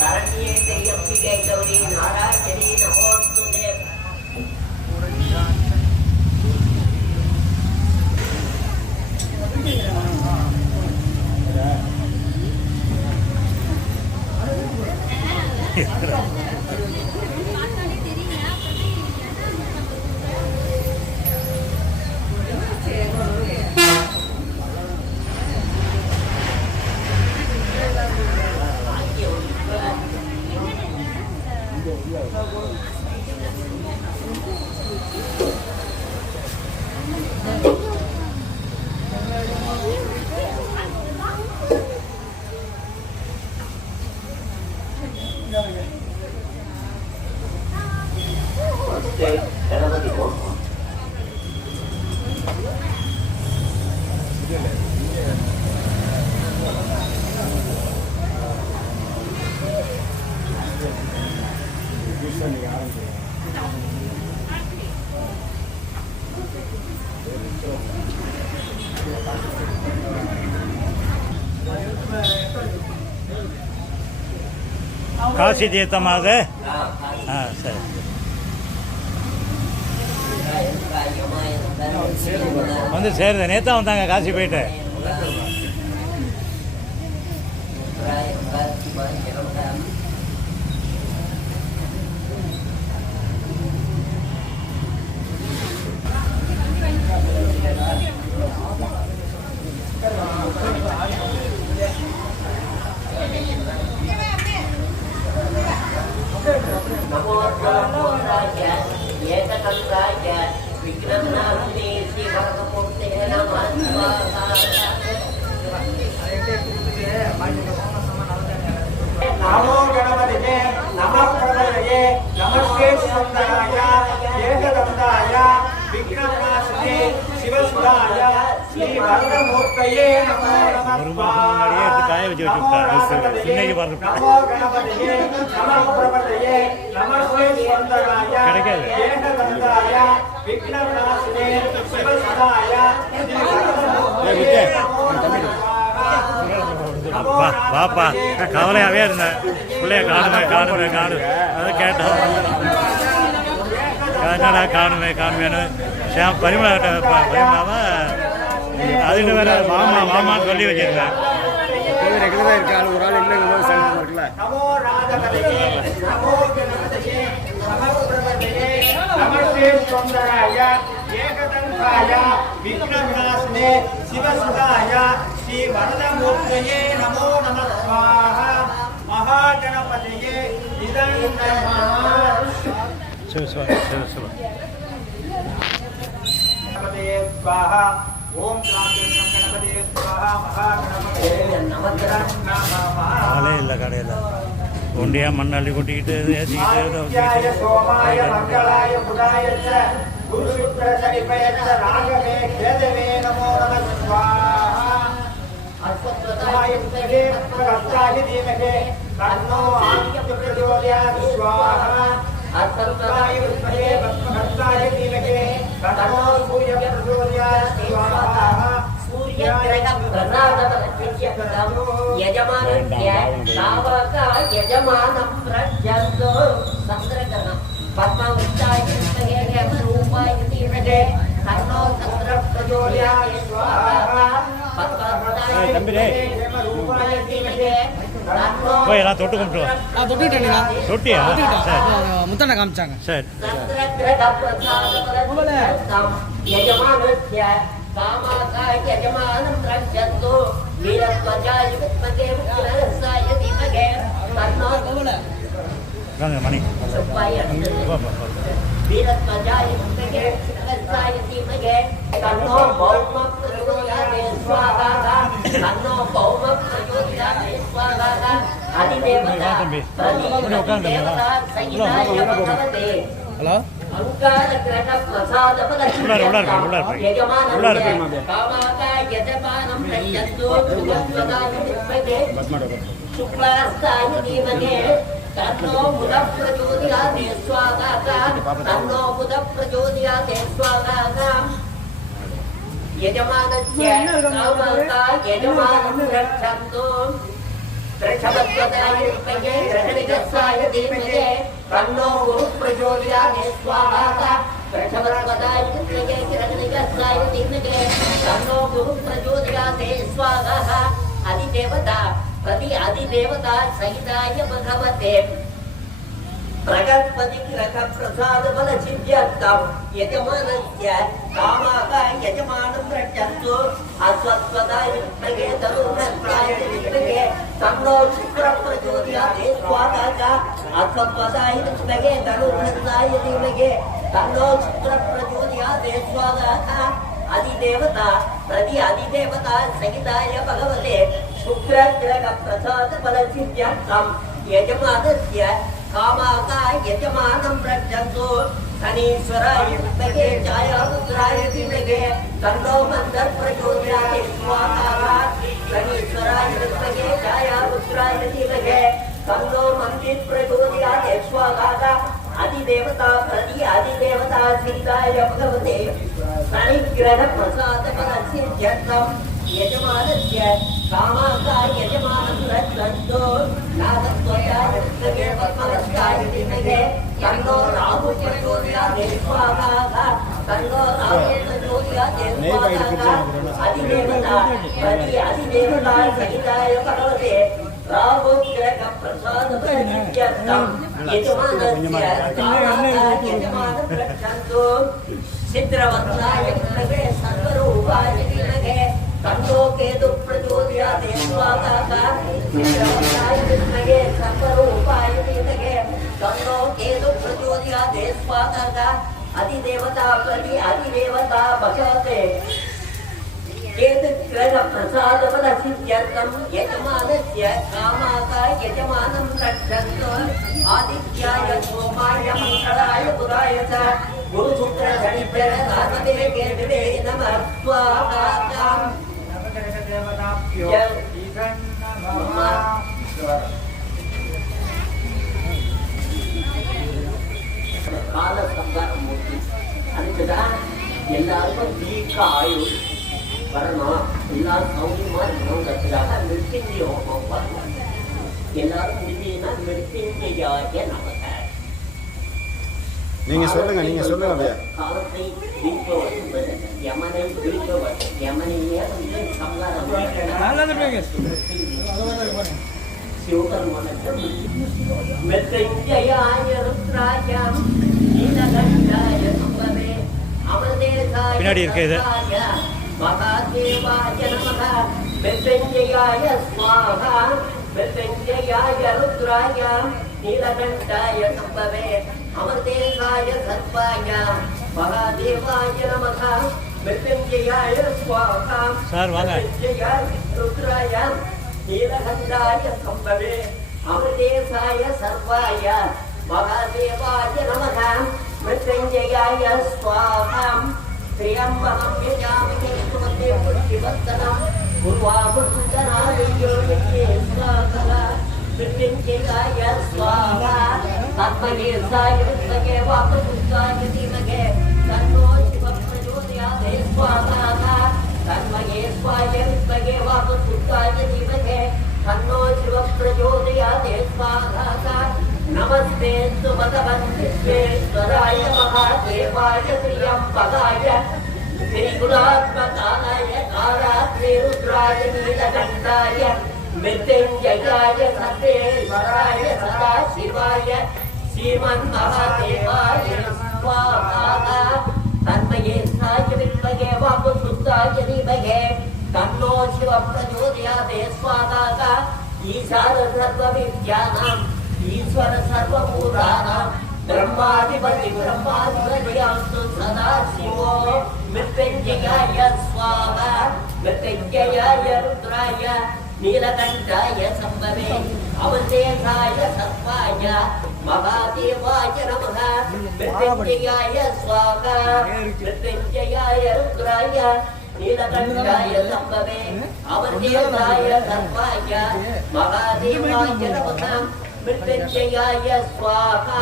शरण्ये त्र्यंबिके गौरी नारायणी नमोस्तुते। காசி தீர்த்தமாக சரி வந்து சேருது. நேற்று வந்தாங்க காசி போயிட்டு. नमो गणपतिये नमः प्रभवे नमस्ते सुंदराय एकदंताय विघ्ननाशिने शिवसुधाय श्री वरदमूर्तये नमो नमः। नमो गणपतिये नमः प्रभवे नमस्ते सुंदराय एकदंताय विघ्ननाशिने शिवसुधाय श्री वरदमूर्तये नमो नमः। வாப்பா கவலையாகவே இருந்தேன். பிள்ளைய காணுமே அதை கேட்டோம். என்னடா காணுமேனு பரிமளாவை அதுக்கு வேற மாமான்னு சொல்லி வச்சிருக்கேன். ரெகுலராக இருக்க ஆள் ஒரு ஆள் இல்லை இருக்குல்ல. एकदंताय विघ्ननाशिने शिवसुधाय श्री वरदमूर्तये नमो नमः स्वाहा। महागणपतये इदं नमः। गणपतये स्वाहा। ओम गणपतये स्वाहा। महागणपतये நமः. கடையில் ஒண்டியா மண்ணள்ளி கொட்டிக்கிட்டு सोमाय मंगलाय बुधाय गुरुशुक्र शनिपय राघवे केदवे नमो नमः स्वाहा। अस्मत्ताय विद्महे भक्ताय धीमहि तन्नो आदित्य प्रचोदयात् स्वाहा। अस्मत्ताय विद्महे भक्ताय धीमहि तन्नो सूर्य प्रचोदयात् स्वाहा। यजमानं प्रजन्तो चन्द्रग्रहं पद्मवृत्ताय रूपाय धीमहि तन्नो चन्द्रः प्रचोदयात् स्वाहा। पद्मवृत्ताय रूपाय धीमहि போய் எல்லாம் தொட்டு கும்பிட்டு தொட்டியா முத்தனை காமிச்சாங்க. சரி यजमानस्य कामाकाय यजमानं रक्षन्तु वीरध्वजाय विद्महे उग्ररसाय धीमहि तन्नो வாங்க மணி वीरध्वजाय विद्महे उग्ररसाय धीमहि तन्नो भौमः प्रचोदयात् स्वाहा। तन्नो भौमः प्रचोदयात् स्वाहा। अधिदेवता प्रतिदेवता सहिताय भगवते ஹலோ अंकार ग्रह प्रसाद पद यजमानं कामाकाय यजमानं रक्षन्तु वीरध्वजाय विद्महे शुक्लास्ताय धीमहि तन्नो बुधः प्रचोदयात् स्वाहा। तन्नो बुधः प्रचोदयात् स्वाहा। यजमानस्य कामका यजमानं रक्षन्तु वृषभत्वताय विद्महे गृहनिगस्साय धीमहि तन्नो गुरुः प्रचोदयात् स्वाहा वृषभत्वताय विद्महे गृहनिगस्साय धीमहि तन्नो गुरुः प्रचोदयात् स्वाहा अधिदेवता प्रति अधिदेवता सहिताय भगवते प्रगल्पति ग्रह प्रसाद बल सिद्ध्यर्थम यजमानस्य कामाः यजमानं रक्षन्तु अस्वत्वदाय विद्महे तरुणस्याय विद्महे तन्नो शुक्रः प्रचोदयात् स्वाहा अस्वत्वदाय विद्महे तरुणस्याय धीमहि तन्नो शुक्रः प्रचोदयात् स्वाहा अधिदेवता प्रति अधिदेवता सहिताय भगवते शुक्र ग्रह प्रसाद बल सिद्ध्यर्थम यजमानस्य कामाः यजमानं रक्षन्तु शनीश्वराय विद्महे छायापुत्राय धीमहि तन्नो मन्दः प्रचोदयात् स्वाहा शनीश्वराय विद्महे छायापुत्राय धीमहि तन्नो मन्दिः प्रचोदयात् स्वाहा अधिदेवता प्रति अधिदेवता सिद्धाय भगवते शनिग्रह प्रसाद फलसिद्ध्यर्थं यजमानस्य कामाः यजमानं रक्षन्तु नागत्वया विद्महे पद्महस्ताय धीमहि तन्नो राहुः प्रचोदयात् स्वाहा तन्नो राहुः प्रचोदयात् स्वाहा अधिदेवता प्रति अधिदेवता सहिताय भगवते राहुग्रह प्रसाद फलसिद्ध्यर्थं यजमानस्य कामाः यजमानं रक्षन्तु सिद्रवत्नाय विद्महे सर्वरूपाय धीमहि तन्नो केतुः प्रचोदयात् स्वाहा सिद्रवत्नाय विद्महे सर्वरूपाय धीमहि तन्नो केतुः प्रचोदयात् स्वाहा अधिदेवता प्रति अधिदेवता भगवते केतुग्रह प्रसाद बल सिद्ध्यर्थं यजमानस्य कामाः यजमानं रक्षन्तु आदित्याय सोमाय मंगलाय बुधाय च गुरुशुक्र शनिभ्यः केतवे नमः स्वाहा नवग्रहदेवताभ्यो नमः கால சம்பார மூர்த்தி அதுக்குதான் எல்லாருக்கும் தீர்க்க ஆயுள் வரணும் எல்லாரும் சௌரியமா இருக்கணுங்கிறதுக்காக மிருத்யுஞ்சய ஹோமம் வரணும் எல்லாரும் முடிஞ்சதுன்னா மிருத்யுஞ்சயாய நமக நீங்க சொல்லுங்க ஐயா காலத்தை வீழ்ப்பவர் யமனை வீழ்ப்பவர் யமனையே வந்து சம்ஹாரம் சிவபெருமானுக்கு மிருத்யுஞ்சயாய ருத்ராயம் நீலகண்டாய சம்பவே அமர்தேசாய பின்னாடி இருக்கு இது महादेवाय नमः मृत्युंजयाय स्वाहा मृत्युंजयाय रुद्राय नीलकण्ठाय संभवे अमृतेशाय सर्वाय महादेवाय नमः मृत्युंजयाय स्वाहा मृत्युंजयाय रुद्राय नीलकण्ठाय संभवे अमृतेशाय सर्वाय महादेवाय नमः मृत्युंजयाय स्वाहा त्र्यंबकं यजामहे सुमते पुष्टिवर्धनं पूर्वाभूतनादियोगे स्वाहा मृत्युंजयाय स्वाहा तन्मयेशाय विद्महे वामपुत्राय धीमहि तन्नो शिवः प्रचोदयात् स्वाहा तन्मयेशाय विद्महे वामपुत्राय धीमहि तन्नो शिवः प्रचोदयात् स्वाहा नमस्ते सुमतवन्दिश्वेश्वराय महादेवाय त्र्यम्बकाय श्रीगुणात्मकाय कालाग्निरुद्राय नीलकण्ठाय मृत्युंजयाय सर्वेश्वराय सदाशिवाय श्रीमन्महादेवाय स्वाहा तन्मयेशाय विद्महे वामपुत्राय धीमहि तन्नो शिवः प्रचोदयात् स्वाहा ईशान सर्वविद्यानाम् ईश्वर सर्वभूतानां ब्रह्माधिपति ब्रह्माधिपतियास्तु सदा शिवो मृत्युंजयाय स्वाहा मृत्युंजयाय रुद्राय नीलकण्ठाय संभवे अवधेशाय सर्वाय महादेवाय नमः मृत्युंजयाय स्वाहा मृत्युंजयाय रुद्राय नीलकण्ठाय संभवे अवधेशाय सर्वाय महादेवाय नमः मृत्युंजयाय स्वाहा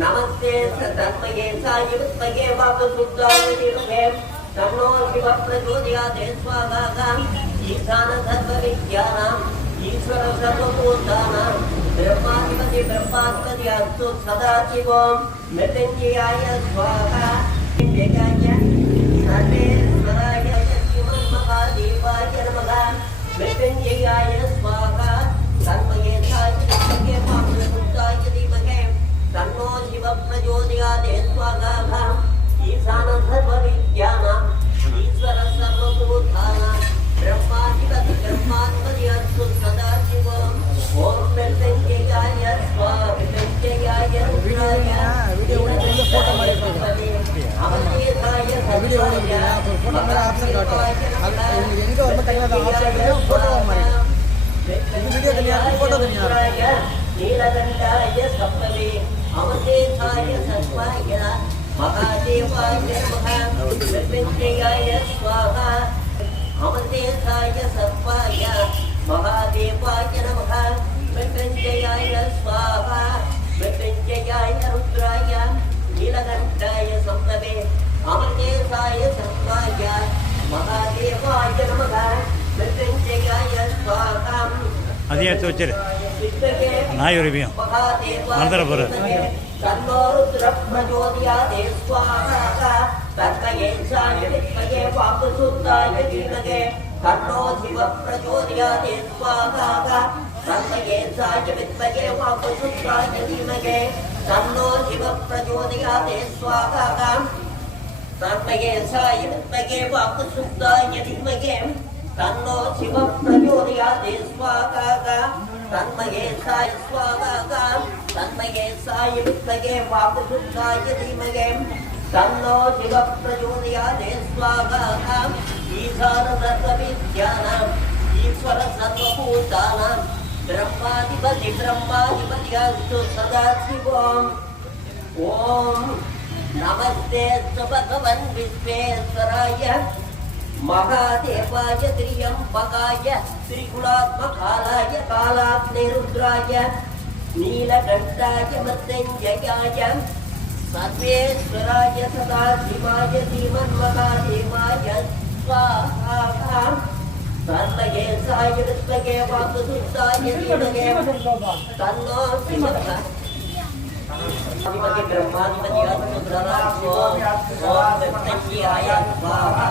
நமஸ்தே தன்மயே சாயி வித்மகே வாபசுத்தாய தீமகே தன்னோ சிவ பிரச்சோதயாதே ஸ்வாகாகம் ஈசான சர்வ வித்யானாம் ஈஸ்வர சர்வபூதானாம் பிரம்மாதிபதி பிரம்மாதிபதி அஸ்து சதாசிவம் மிருத்யுஞ்சயாய ஸ்வாகா ஜெயாய சர்வேஸ்வராய சக்திமன் மகாதேவாய நமः மிருத்யுஞ்சயாய ஸ்வாகா தன்மயே சாயி வித்மகே வாபசுத்தாய தீமகே தன்னோ சிவ பிரச்சோதயாதே ஸ்வாகாகம் ஈசான சர்வ வித்யானாம் ஈஸ்வர சர்வபூதானாம் பிரம்மாதிபதி பிரம்மாதிபதி அஸ்து சதாசிவம் ஓம் மிருத்யுஞ்சயாய ஸ்வாஹா மிருத்யுஞ்சயாய ருத்ராய போட்டோ மாதிரி அமர்தேசாய வீடியோ போட்டோ மாதிரி ஆப்ஷன் காட்டும் அது எங்கே வந்து டைம் ஆப்ஷன் போட்டோ மாதிரி வீடியோ தனியாக போட்டோ தனியாக நீலகண்டாய சம்பவே அமர்தேசாய சத்வாய மகாதேவாய நமः மிருத்யுஞ்சயாய ஸ்வாஹா அமர்தேசாய சத்வாய மகாதேவாய நமः மிருத்யுஞ்சயாய ஸ்வாஹா மிருத்யுஞ்சயாய ருத்ராய நீலகண்டாய சம்பவே அமர்தேசாய சத்வாய மகாதேவாய நமः மிருத்யுஞ்சயாய ஸ்வாஹா அதையும் எடுத்து வச்சிரு நாய் உரிமையும் மறந்துட போகிற தன்னோ ருத்ர பிரச்சோதயாதே ஸ்வாஹா தன்மயே சாய வித்மகே வாபசுத்தாய தீமகே தன்னோ சிவ பிரச்சோதயாதே ஸ்வாஹா தன்மயே சாய வித்மகே வாபசுத்தாய தீமகே தன்னோ சிவ பிரச்சோதயாதே ஸ்வாஹா தன்மயே சாய வித்மகே வாபசுத்தாய தீமகே தன்னோ சிவ பிரச்சோதயாதே ஸ்வாஹா தன்மயே சாய ஸ்வாஹா தன்மயே சாய வித்மகே வாபசுத்தாய தீமகே தன்னோ சிவ பிரச்சோதயாதே ஸ்வாஹா ஈசான சர்வ வித்யானாம் ஈஸ்வர சர்வபூதானாம் பிரம்மாதிபதி பிரம்மாதிபதி அஸ்து சதாசிவம் ஓம் நமஸ்தே பகவன் விஸ்வேஸ்வராய மகாதேவாய திரியம்பகாய திரிகுணாத்மகாலாய காலாக்னிருத்ராய நீலகண்டாய மிருத்யுஞ்சயாய சர்வேஸ்வராய சதாசிவாய ஸ்ரீமன்மகாதேவாய ஸ்வாஹா தன்மயே சாய வித்மகே வாபசுத்தாய தீமகே தன்னோ சிவ பிரம்மாதிபதி அஸ்து சதாசிவம் ஓம் மிருத்யுஞ்சயாய ஸ்வாஹா